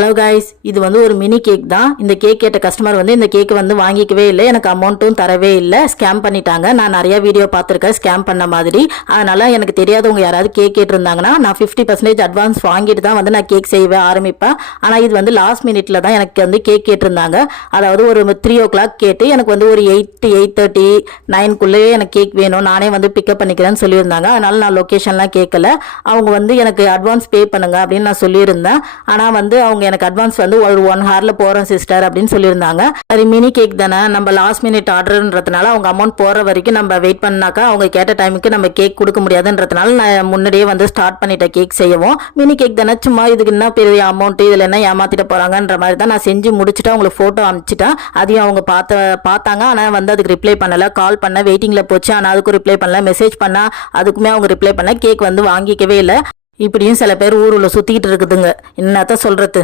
Hello guys, இது வந்து ஒரு மினி கேக் தான். இந்த கேக் கேட்ட கஸ்டமர் வந்து இந்த கேக் வந்து வாங்கிக்கவே இல்லை, எனக்கு அமௌண்ட்டும் தரவே இல்லை, ஸ்கேம் பண்ணிட்டாங்க. நான் நிறைய வீடியோ பார்த்துருக்கேன் ஸ்கேம் பண்ண மாதிரி. அதனால எனக்கு தெரியாதவங்க யாராவது கேக் கேட்டிருந்தாங்கன்னா நான் 50% அட்வான்ஸ் வாங்கிட்டு தான் வந்து நான் கேக் செய்ய ஆரம்பிப்பேன். ஆனால் இது வந்து லாஸ்ட் மினிட்ல தான் எனக்கு வந்து கேக் கேட்டிருந்தாங்க. அதாவது ஒரு 3 o'clock கேட்டு எனக்கு வந்து ஒரு 8:30 9க்குள்ளேயே எனக்கு கேக் வேணும், நானே வந்து பிக்கப் பண்ணிக்கிறேன்னு சொல்லியிருந்தாங்க. அதனால நான் லொக்கேஷன்லாம் கேட்கல. அவங்க வந்து எனக்கு அட்வான்ஸ் பே பண்ணுங்க அப்படின்னு நான் சொல்லியிருந்தேன். ஆனால் வந்து அவங்க எனக்கு அட்வான்ஸ் வந்து ஒரு 1 hourல போறோம் சிஸ்டர் அப்படின்னு சொல்லியிருந்தாங்க. சரி, மினி கேக் தானே, நம்ம லாஸ்ட் மினிட் ஆர்டர்ன்றதுனால அவங்க அமௌண்ட் போற வரைக்கும் நம்ம வெயிட் பண்ணாக்கா அவங்க கேட்ட டைமுக்கு நம்ம கேக் கொடுக்க முடியாதுன்றதுனால நான் முன்னாடியே வந்து ஸ்டார்ட் பண்ணிட்டேன் கேக் செய்யவும். மினி கேக் தானே, சும்மா இதுக்கு என்ன பெரிய அமௌண்ட், இதில் என்ன ஏமாத்திட்டு போறாங்கன்ற மாதிரி தான் நான் செஞ்சு முடிச்சுட்டு அவங்களுக்கு ஃபோட்டோ அனுப்பிச்சிட்டேன். அதையும் அவங்க பார்த்தாங்க. ஆனால் வந்து அதுக்கு ரிப்ளை பண்ணல. கால் பண்ண வெயிட்டிங்கில் போச்சு, ஆனால் அதுக்கும் ரிப்ளை பண்ணல. மெசேஜ் பண்ணா அதுக்குமே அவங்க ரிப்ளை பண்ண, கேக் வந்து வாங்கிக்கவே இல்லை. இப்படியும் சில பேர் ஊருல சுத்திக்கிட்டு இருக்குதுங்க, என்னத்த சொல்றது.